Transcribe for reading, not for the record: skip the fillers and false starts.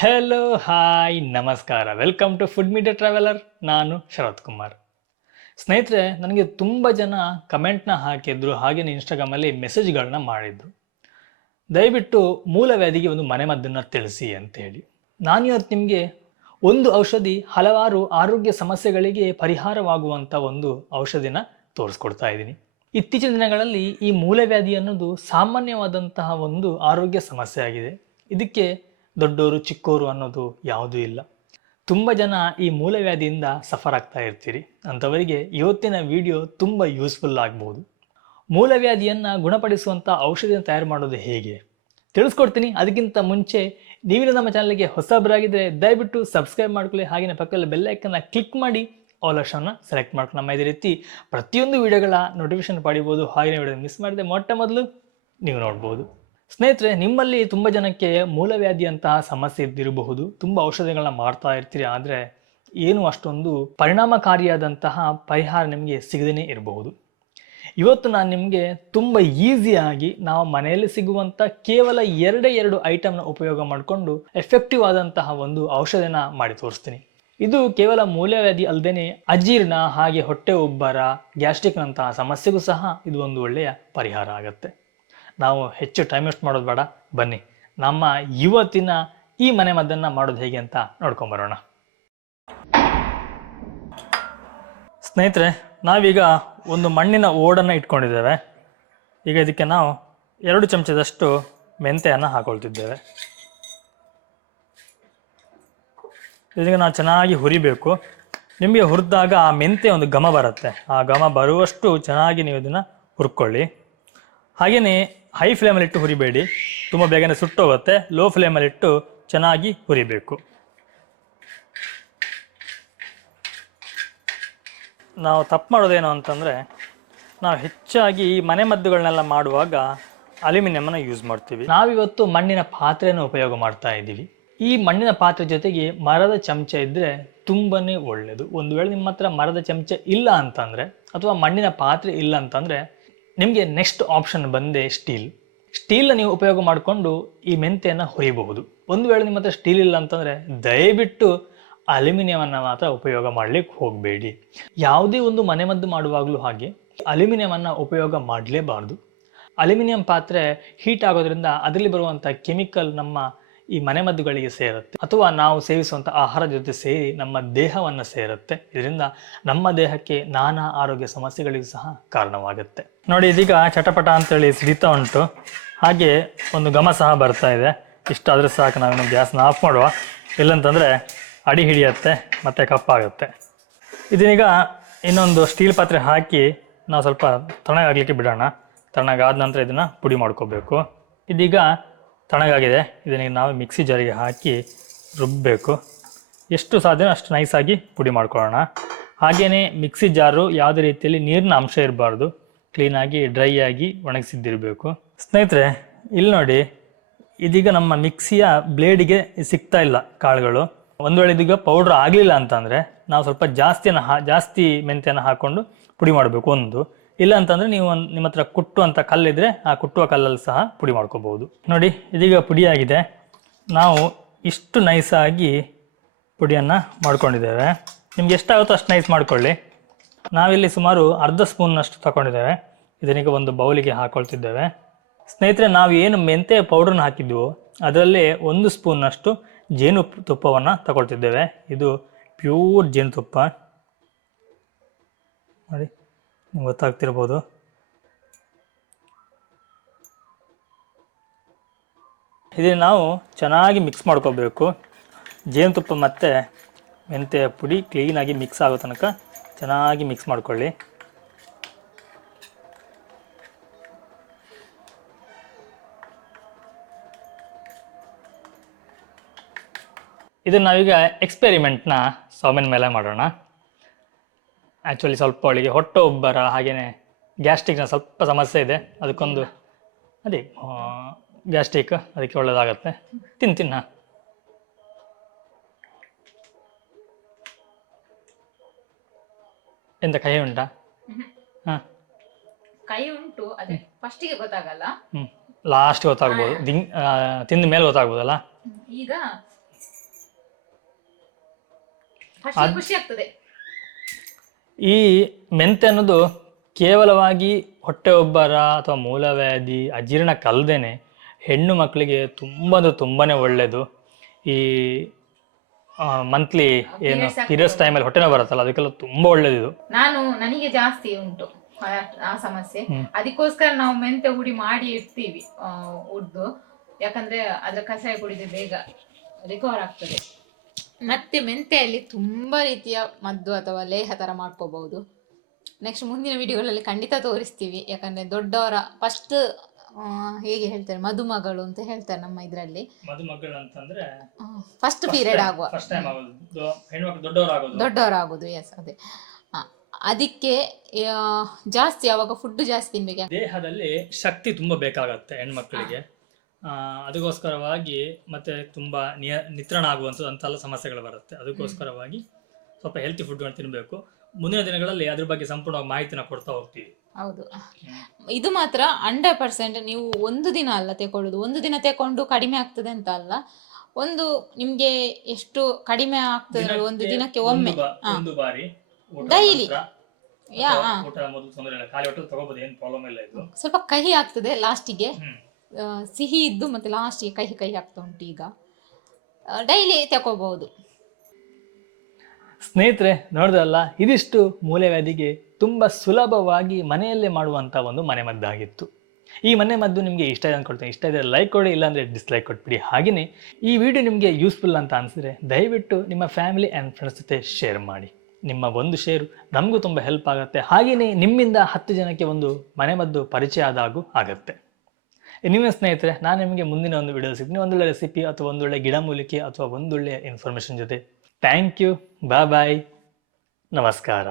Hello hi ನಮಸ್ಕಾರ, welcome to food media traveler. ನಾನು ಶರತ್ ಕುಮಾರ್. ಸ್ನೇಹಿತರೆ, ನನಗೆ ತುಂಬ ಜನ ಕಮೆಂಟ್ನ ಹಾಕಿದ್ರು, ಹಾಗೆಯೇ ಇನ್ಸ್ಟಾಗ್ರಾಮಲ್ಲಿ ಮೆಸೇಜ್ಗಳನ್ನ ಮಾಡಿದ್ರು. ದಯವಿಟ್ಟು ಮೂಲವ್ಯಾಧಿಗೆ ಒಂದು ಮನೆಮದ್ದನ್ನು ತಿಳಿಸಿ ಅಂತ ಹೇಳಿ. ನಾನು ಇವತ್ತು ನಿಮಗೆ ಒಂದು ಔಷಧಿ ಹಲವಾರು ಆರೋಗ್ಯ ಸಮಸ್ಯೆಗಳಿಗೆ ಪರಿಹಾರವಾಗುವಂಥ ಒಂದು ಔಷಧಿನ ತೋರಿಸ್ಕೊಡ್ತಾ ಇದ್ದೀನಿ. ಇತ್ತೀಚಿನ ದಿನಗಳಲ್ಲಿ ಈ ಮೂಲವ್ಯಾಧಿ ಅನ್ನೋದು ಸಾಮಾನ್ಯವಾದಂತಹ ಒಂದು ಆರೋಗ್ಯ ಸಮಸ್ಯೆ ಆಗಿದೆ. ಇದಕ್ಕೆ ದೊಡ್ಡೋರು ಚಿಕ್ಕೋರು ಅನ್ನೋದು ಯಾವುದೂ ಇಲ್ಲ. ತುಂಬ ಜನ ಈ ಮೂಲವ್ಯಾಧಿಯಿಂದ ಸಫರ್ ಆಗ್ತಾ ಇರ್ತೀರಿ. ಅಂಥವರಿಗೆ ಇವತ್ತಿನ ವಿಡಿಯೋ ತುಂಬ ಯೂಸ್ಫುಲ್ ಆಗ್ಬೋದು. ಮೂಲವ್ಯಾಧಿಯನ್ನು ಗುಣಪಡಿಸುವಂಥ ಔಷಧಿಯನ್ನು ತಯಾರು ಮಾಡೋದು ಹೇಗೆ ತಿಳಿಸ್ಕೊಡ್ತೀನಿ. ಅದಕ್ಕಿಂತ ಮುಂಚೆ ನೀವಿನ ನಮ್ಮ ಚಾನಲ್ಗೆ ಹೊಸಬರಾಗಿದ್ದರೆ ದಯವಿಟ್ಟು ಸಬ್ಸ್ಕ್ರೈಬ್ ಮಾಡ್ಕೊಳ್ಳಿ, ಹಾಗೆಯೇ ಪಕ್ಕದಲ್ಲಿ ಬೆಲ್ ಐಕನ್ನ ಕ್ಲಿಕ್ ಮಾಡಿ ಆಲ್ ಆಪ್ಷನ್ನ ಸೆಲೆಕ್ಟ್ ಮಾಡ್ಕೊಂಡು ನಮ್ಮ ಇದೇ ರೀತಿ ಪ್ರತಿಯೊಂದು ವಿಡಿಯೋಗಳ ನೋಟಿಫಿಕೇಶನ್ ಪಡಿಬೋದು. ಹಾಗೆಯೇ ವಿಡಿಯೋ ಮಿಸ್ ಮಾಡಿದೆ ಮೊದಲು ನೀವು ನೋಡ್ಬೋದು. ಸ್ನೇಹಿತರೆ, ನಿಮ್ಮಲ್ಲಿ ತುಂಬ ಜನಕ್ಕೆ ಮೂಲವ್ಯಾಧಿಯಂತಹ ಸಮಸ್ಯೆ ಇದ್ದಿರಬಹುದು. ತುಂಬ ಔಷಧಿಗಳನ್ನ ಮಾಡ್ತಾ ಇರ್ತೀರಿ, ಆದರೆ ಏನು ಅಷ್ಟೊಂದು ಪರಿಣಾಮಕಾರಿಯಾದಂತಹ ಪರಿಹಾರ ನಿಮಗೆ ಸಿಗದೇ ಇರಬಹುದು. ಇವತ್ತು ನಾನು ನಿಮಗೆ ತುಂಬ ಈಸಿಯಾಗಿ ನಾವು ಮನೆಯಲ್ಲಿ ಸಿಗುವಂಥ ಕೇವಲ ಎರಡು ಐಟಮ್ನ ಉಪಯೋಗ ಮಾಡಿಕೊಂಡು ಎಫೆಕ್ಟಿವ್ ಆದಂತಹ ಒಂದು ಔಷಧಿನ ಮಾಡಿ ತೋರಿಸ್ತೀನಿ. ಇದು ಕೇವಲ ಮೂಲವ್ಯಾಧಿ ಅಲ್ಲದೆ ಅಜೀರ್ಣ, ಹಾಗೆ ಹೊಟ್ಟೆ ಉಬ್ಬರ, ಗ್ಯಾಸ್ಟ್ರಿಕ್ನಂತಹ ಸಮಸ್ಯೆಗೂ ಸಹ ಇದು ಒಂದು ಒಳ್ಳೆಯ ಪರಿಹಾರ ಆಗುತ್ತೆ. ನಾವು ಹೆಚ್ಚು ಟೈಮ್ ವೇಸ್ಟ್ ಮಾಡೋದು ಬೇಡ, ಬನ್ನಿ ನಮ್ಮ ಇವತ್ತಿನ ಈ ಮನೆಮದ್ದನ್ನು ಮಾಡೋದು ಹೇಗೆ ಅಂತ ನೋಡ್ಕೊಂಬರೋಣ. ಸ್ನೇಹಿತರೆ, ನಾವೀಗ ಒಂದು ಮಣ್ಣಿನ ಓಡನ್ನು ಇಟ್ಕೊಂಡಿದ್ದೇವೆ. ಈಗ ಇದಕ್ಕೆ ನಾವು 2 ಚಮಚದಷ್ಟು ಮೆಂತೆಯನ್ನು ಹಾಕೊಳ್ತಿದ್ದೇವೆ. ಇದಕ್ಕೆ ನಾವು ಚೆನ್ನಾಗಿ ಹುರಿಬೇಕು. ನಿಮಗೆ ಹುರಿದಾಗ ಆ ಮೆಂತೆ ಒಂದು ಘಮ ಬರುತ್ತೆ. ಆ ಘಮ ಬರುವಷ್ಟು ಚೆನ್ನಾಗಿ ನೀವು ಇದನ್ನು ಹುರ್ಕೊಳ್ಳಿ. ಹಾಗೆಯೇ ಹೈ ಫ್ಲೇಮಲ್ಲಿಟ್ಟು ಹುರಿಬೇಡಿ, ತುಂಬ ಬೇಗನೆ ಸುಟ್ಟೋಗುತ್ತೆ. ಲೋ ಫ್ಲೇಮಲ್ಲಿಟ್ಟು ಚೆನ್ನಾಗಿ ಹುರಿಬೇಕು. ನಾವು ತಪ್ಪು ಮಾಡೋದೇನು ಅಂತಂದರೆ, ನಾವು ಹೆಚ್ಚಾಗಿ ಈ ಮನೆಮದ್ದುಗಳನ್ನೆಲ್ಲ ಮಾಡುವಾಗ ಅಲ್ಯೂಮಿನಿಯಮನ್ನು ಯೂಸ್ ಮಾಡ್ತೀವಿ. ನಾವಿವತ್ತು ಮಣ್ಣಿನ ಪಾತ್ರೆಯನ್ನು ಉಪಯೋಗ ಮಾಡ್ತಾ ಇದ್ದೀವಿ. ಈ ಮಣ್ಣಿನ ಪಾತ್ರೆ ಜೊತೆಗೆ ಮರದ ಚಮಚ ಇದ್ದರೆ ತುಂಬಾ ಒಳ್ಳೆಯದು. ಒಂದು ವೇಳೆ ನಿಮ್ಮ ಹತ್ರ ಮರದ ಚಮಚ ಇಲ್ಲ ಅಂತಂದರೆ, ಅಥವಾ ಮಣ್ಣಿನ ಪಾತ್ರೆ ಇಲ್ಲ ಅಂತಂದರೆ, ನಿಮಗೆ ನೆಕ್ಸ್ಟ್ ಆಪ್ಷನ್ ಬಂದೆ ಸ್ಟೀಲ್ನ ನೀವು ಉಪಯೋಗ ಮಾಡಿಕೊಂಡು ಈ ಮೆಂತೆಯನ್ನು ಹುರಿಯಬಹುದು. ಒಂದು ವೇಳೆ ನಿಮ್ಮ ಹತ್ರ ಸ್ಟೀಲ್ ಇಲ್ಲ ಅಂತಂದರೆ ದಯವಿಟ್ಟು ಅಲ್ಯೂಮಿನಿಯಮನ್ನು ಮಾತ್ರ ಉಪಯೋಗ ಮಾಡಲಿಕ್ಕೆ ಹೋಗಬೇಡಿ. ಯಾವುದೇ ಒಂದು ಮನೆಮದ್ದು ಮಾಡುವಾಗಲೂ ಹಾಗೆ ಅಲ್ಯೂಮಿನಿಯಮನ್ನು ಉಪಯೋಗ ಮಾಡಲೇಬಾರ್ದು. ಅಲ್ಯೂಮಿನಿಯಂ ಪಾತ್ರೆ ಹೀಟ್ ಆಗೋದ್ರಿಂದ ಅದರಲ್ಲಿ ಬರುವಂಥ ಕೆಮಿಕಲ್ ನಮ್ಮ ಈ ಮನೆಮದ್ದುಗಳಿಗೆ ಸೇರುತ್ತೆ, ಅಥವಾ ನಾವು ಸೇವಿಸುವಂಥ ಆಹಾರದ ಜೊತೆ ಸೇರಿ ನಮ್ಮ ದೇಹವನ್ನು ಸೇರುತ್ತೆ. ಇದರಿಂದ ನಮ್ಮ ದೇಹಕ್ಕೆ ನಾನಾ ಆರೋಗ್ಯ ಸಮಸ್ಯೆಗಳಿಗೂ ಸಹ ಕಾರಣವಾಗುತ್ತೆ. ನೋಡಿ, ಇದೀಗ ಚಟಪಟ ಅಂತೇಳಿ ಸಿಡಿತಾ ಉಂಟು, ಹಾಗೆ ಒಂದು ಘಮ ಸಹ ಬರ್ತಾ ಇದೆ. ಇಷ್ಟಾದರೆ ಸಾಕು. ನಾವೇನು ಗ್ಯಾಸ್ನ ಆಫ್ ಮಾಡುವ, ಇಲ್ಲಂತಂದರೆ ಅಡಿ ಹಿಡಿಯುತ್ತೆ ಮತ್ತು ಕಪ್ಪಾಗುತ್ತೆ. ಇದೀಗ ಇನ್ನೊಂದು ಸ್ಟೀಲ್ ಪಾತ್ರೆ ಹಾಕಿ ನಾವು ಸ್ವಲ್ಪ ತಣ್ಣಗಾಗಲಿಕ್ಕೆ ಬಿಡೋಣ. ತಣ್ಣಗಾದ ನಂತರ ಇದನ್ನು ಪುಡಿ ಮಾಡ್ಕೋಬೇಕು. ಇದೀಗ ತಣ್ಣಗಾಗಿದೆ. ಇದನ್ನು ನಾವು ಮಿಕ್ಸಿ ಜಾರಿಗೆ ಹಾಕಿ ರುಬ್ಬಬೇಕು. ಎಷ್ಟು ಸಾಧ್ಯ ಅಷ್ಟು ನೈಸಾಗಿ ಪುಡಿ ಮಾಡ್ಕೊಳ್ಳೋಣ. ಹಾಗೆಯೇ ಮಿಕ್ಸಿ ಜಾರು ಯಾವುದೇ ರೀತಿಯಲ್ಲಿ ನೀರಿನ ಅಂಶ ಇರಬಾರ್ದು, ಕ್ಲೀನಾಗಿ ಡ್ರೈ ಆಗಿ ಒಣಗಿಸಿದ್ದಿರಬೇಕು. ಸ್ನೇಹಿತರೆ, ಇಲ್ಲಿ ನೋಡಿ, ಇದೀಗ ನಮ್ಮ ಮಿಕ್ಸಿಯ ಬ್ಲೇಡಿಗೆ ಸಿಗ್ತಾ ಇಲ್ಲ ಕಾಳುಗಳು. ಒಂದು ವೇಳೆ ಇದೀಗ ಪೌಡ್ರ್ ಆಗಲಿಲ್ಲ ಅಂತಂದರೆ ನಾವು ಸ್ವಲ್ಪ ಜಾಸ್ತಿ ಮೆಂತೆಯನ್ನು ಹಾಕ್ಕೊಂಡು ಪುಡಿ ಮಾಡಬೇಕು. ಒಂದು ಇಲ್ಲ ಅಂತಂದರೆ ನೀವು ನಿಮ್ಮ ಹತ್ರ ಕುಟ್ಟುವಂಥ ಕಲ್ಲಿದ್ದರೆ ಆ ಕುಟ್ಟುವ ಕಲ್ಲಲ್ಲಿ ಸಹ ಪುಡಿ ಮಾಡ್ಕೋಬಹುದು. ನೋಡಿ, ಇದೀಗ ಪುಡಿಯಾಗಿದೆ. ನಾವು ಇಷ್ಟು ನೈಸಾಗಿ ಪುಡಿಯನ್ನು ಮಾಡ್ಕೊಂಡಿದ್ದೇವೆ. ನಿಮ್ಗೆ ಎಷ್ಟಾಗುತ್ತೋ ಅಷ್ಟು ನೈಸ್ ಮಾಡ್ಕೊಳ್ಳಿ. ನಾವಿಲ್ಲಿ ಸುಮಾರು ಅರ್ಧ ಸ್ಪೂನ್ನಷ್ಟು ತಗೊಂಡಿದ್ದೇವೆ. ಇದನ್ನೀಗ ಒಂದು ಬೌಲಿಗೆ ಹಾಕೊಳ್ತಿದ್ದೇವೆ. ಸ್ನೇಹಿತರೆ, ನಾವು ಏನು ಮೆಂತೆ ಪೌಡ್ರನ್ನ ಹಾಕಿದ್ವು ಅದರಲ್ಲೇ 1 ಸ್ಪೂನ್ನಷ್ಟು ಜೇನುತುಪ್ಪವನ್ನು ತಗೊಳ್ತಿದ್ದೇವೆ. ಇದು ಪ್ಯೂರ್ ಜೇನುತುಪ್ಪ. ನೋಡಿ, ನಿಮ್ಗೆ ಗೊತ್ತಾಗ್ತಿರ್ಬೋದು. ಇದನ್ನು ನಾವು ಚೆನ್ನಾಗಿ ಮಿಕ್ಸ್ ಮಾಡ್ಕೋಬೇಕು. ಜೇನುತುಪ್ಪ ಮತ್ತು ಮೆಂತೆಯ ಪುಡಿ ಕ್ಲೀನಾಗಿ ಮಿಕ್ಸ್ ಆಗೋ ತನಕ ಚೆನ್ನಾಗಿ ಮಿಕ್ಸ್ ಮಾಡ್ಕೊಳ್ಳಿ. ಇದನ್ನು ನಾವೀಗ ಎಕ್ಸ್ಪೆರಿಮೆಂಟ್ನ ಸೌಮಿನ ಮೇಲೆ ಮಾಡೋಣ. ಆ್ಯಕ್ಚುಲಿ ಸ್ವಲ್ಪ ಅವಳಿಗೆ ಹೊಟ್ಟೆ ಉಬ್ಬರ ಹಾಗೆಯೇ ಗ್ಯಾಸ್ಟ್ರಿಕ್ನ ಸ್ವಲ್ಪ ಸಮಸ್ಯೆ ಇದೆ. ಅದಕ್ಕೊಂದು ಅದೇ ಗ್ಯಾಸ್ಟ್ರಿಕ್, ಅದಕ್ಕೆ ಒಳ್ಳೆಯದಾಗತ್ತೆ. ತಿನ್ನ ಎಂತ ಕಹಿ ಉಂಟಾ? ಹಾಂ, ಕೈ ಉಂಟು, ಅದೇ ಫಸ್ಟಿಗೆ ಗೊತ್ತಾಗಲ್ಲ, ಲಾಸ್ಟ್ ಗೊತ್ತಾಗ್ಬೋದು. ತಿಂದ ಮೇಲೆ ಗೊತ್ತಾಗ್ಬೋದಲ್ಲ. ಈಗ ಫಸ್ಟ್ ಖುಷಿ ಆಗ್ತದೆ. ಈ ಮೆಂತೆ ಅನ್ನೋದು ಕೇವಲವಾಗಿ ಹೊಟ್ಟೆ ಉಬ್ಬರ ಅಥವಾ ಮೂಲವ್ಯಾಧಿ ಅಜೀರ್ಣಕ್ಕಲ್ದೇನೆ ಹೆಣ್ಣು ಮಕ್ಕಳಿಗೆ ತುಂಬ ಅಂದ್ರೆ ತುಂಬಾನೇ ಒಳ್ಳೆಯದು. ಈ ಮಂತ್ಲಿ ಏನು ಪೀರಿಯಡ್ಸ್ ಟೈಮಲ್ಲಿ ಹೊಟ್ಟೆನೋ ಬರುತ್ತಲ್ಲ ಅದಕ್ಕೆಲ್ಲ ತುಂಬಾ ಒಳ್ಳೇದು ಇದು. ನನಗೆ ಜಾಸ್ತಿ ಉಂಟು ಆ ಸಮಸ್ಯೆ, ಅದಕ್ಕೋಸ್ಕರ ನಾವು ಮೆಂತೆ ಹುಡಿ ಮಾಡಿ ಇಡ್ತೀವಿ ಉಡ್ದು, ಯಾಕಂದ್ರೆ ಅದ್ರ ಕಷಾಯ ಕುಡಿದ್ರೆ ಬೇಗ ರಿಕವರ್ ಆಗ್ತದೆ. ಮತ್ತೆ ಮೆಂತೆಯಲ್ಲಿ ತುಂಬಾ ರೀತಿಯ ಮದ್ದು ಅಥವಾ ಲೇಹ ತರ ಮಾಡ್ಕೋಬಹುದು. ನೆಕ್ಸ್ಟ್ ಮುಂದಿನ ವಿಡಿಯೋಗಳಲ್ಲಿ ಖಂಡಿತ ತೋರಿಸ್ತೀವಿ, ಯಾಕಂದ್ರೆ ದೊಡ್ಡವರ ಫಸ್ಟ್ ಹೇಗೆ ಹೇಳ್ತಾರೆ ಮದುಮಗಳು ಅಂತ ಹೇಳ್ತಾರೆ ನಮ್ಮ ಇದರಲ್ಲಿ. ಮದುಮಗಳು ಅಂತಂದ್ರೆ ಫಸ್ಟ್ ಪೀರಿಯಡ್ ಆಗುವ ದೊಡ್ಡವರಾಗೋದು. ಎಸ್, ಅದೇ. ಅದಕ್ಕೆ ಜಾಸ್ತಿ ಅವಾಗ ಫುಡ್ ಜಾಸ್ತಿ ತಿನ್ಬೇಕು. ದೇಹದಲ್ಲಿ ಶಕ್ತಿ ತುಂಬಾ ಬೇಕಾಗತ್ತೆ ಹೆಣ್ಮಕ್ಳಿಗೆ. ಅದಕ್ಕೋಸ್ಕರವಾಗಿ ಮತ್ತೆ ತುಂಬಾ ನಿತ್ರಣ ಆಗುವಂಥದ್ದು ಅಂತೆಲ್ಲ ಸಮಸ್ಯೆಗಳು ಬರುತ್ತೆ. ಅದಕ್ಕೋಸ್ಕರವಾಗಿ ಸ್ವಲ್ಪ ಹೆಲ್ತಿ ಫುಡ್ಗಳನ್ನು ತಿನ್ನಬೇಕು. ಮುಂದಿನ ದಿನಗಳಲ್ಲಿ ಅದ್ರ ಬಗ್ಗೆ ಸಂಪೂರ್ಣವಾಗಿ ಮಾಹಿತಿನ ಕೊಡ್ತಾ ಹೋಗ್ತೀವಿ. ಹೌದು, ಇದು ಮಾತ್ರ 100% ನೀವು ಒಂದು ದಿನ ಅಲ್ಲ ತಗೊಳ್ಳೋದು. ಒಂದು ದಿನ ತಗೊಂಡು ಕಡಿಮೆ ಆಗ್ತದೆ ಅಂತ ಅಲ್ಲ, ನಿಮ್ಗೆ ಎಷ್ಟು ಕಡಿಮೆ ಆಗ್ತದೆ ಒಂದು ದಿನಕ್ಕೆ ಒಮ್ಮೆ ಒಂದು ಬಾರಿ ಡೈಲಿ ಸ್ವಲ್ಪ ಕಹಿ ಆಗ್ತದೆ ಲಾಸ್ಟಿಗೆ, ಸಿಹಿ ಇದ್ದು ಮತ್ತೆ ಲಾಸ್ಟಿಗೆ ಕಹಿ ಆಗ್ತಾ ಉಂಟು. ಈಗ ಡೈಲಿ ತಗೋಬಹುದು. ಸ್ನೇಹಿತರೆ, ನೋಡಿದ್ರಲ್ಲ, ಇದಿಷ್ಟು ಮೂಲವ್ಯಾಧಿಗೆ ತುಂಬಾ ಸುಲಭವಾಗಿ ಮನೆಯಲ್ಲೇ ಮಾಡುವಂತ ಒಂದು ಮನೆಮದ್ದಾಗಿತ್ತು. ಈ ಮನೆಮದ್ದು ನಿಮಗೆ ಇಷ್ಟ ಇದೆ ಅಂದ್ಕೊಳ್ತೀನಿ. ಇಷ್ಟ ಇದ್ರೆ ಲೈಕ್ ಕೊಡಿ, ಇಲ್ಲಾಂದ್ರೆ ಡಿಸ್ಲೈಕ್ ಕೊಟ್ಬಿಡಿ. ಹಾಗೆಯೇ ಈ ವಿಡಿಯೋ ನಿಮಗೆ ಯೂಸ್ಫುಲ್ ಅಂತ ಅನಿಸಿದ್ರೆ ದಯವಿಟ್ಟು ನಿಮ್ಮ ಫ್ಯಾಮಿಲಿ ಆ್ಯಂಡ್ ಫ್ರೆಂಡ್ಸ್ ಜೊತೆ ಶೇರ್ ಮಾಡಿ. ನಿಮ್ಮ ಒಂದು ಶೇರು ನಮಗೂ ತುಂಬ ಹೆಲ್ಪ್ ಆಗುತ್ತೆ. ಹಾಗೆಯೇ ನಿಮ್ಮಿಂದ 10 ಜನಕ್ಕೆ ಒಂದು ಮನೆಮದ್ದು ಪರಿಚಯ ಆದಾಗೂ ಆಗುತ್ತೆ. ನಿಮ್ಮ ಸ್ನೇಹಿತರೆ, ನಾನು ನಿಮಗೆ ಮುಂದಿನ ಒಂದು ವಿಡಿಯೋ ಸಿಗ್ತೀನಿ, ಒಂದೊಳ್ಳೆ ರೆಸಿಪಿ ಅಥವಾ ಒಂದೊಳ್ಳೆ ಗಿಡಮೂಲಿಕೆ ಅಥವಾ ಒಂದೊಳ್ಳೆ ಇನ್ಫಾರ್ಮೇಷನ್ ಜೊತೆ. ಥ್ಯಾಂಕ್ ಯು, ಬಾಯ್ ಬಾಯ್, ನಮಸ್ಕಾರ.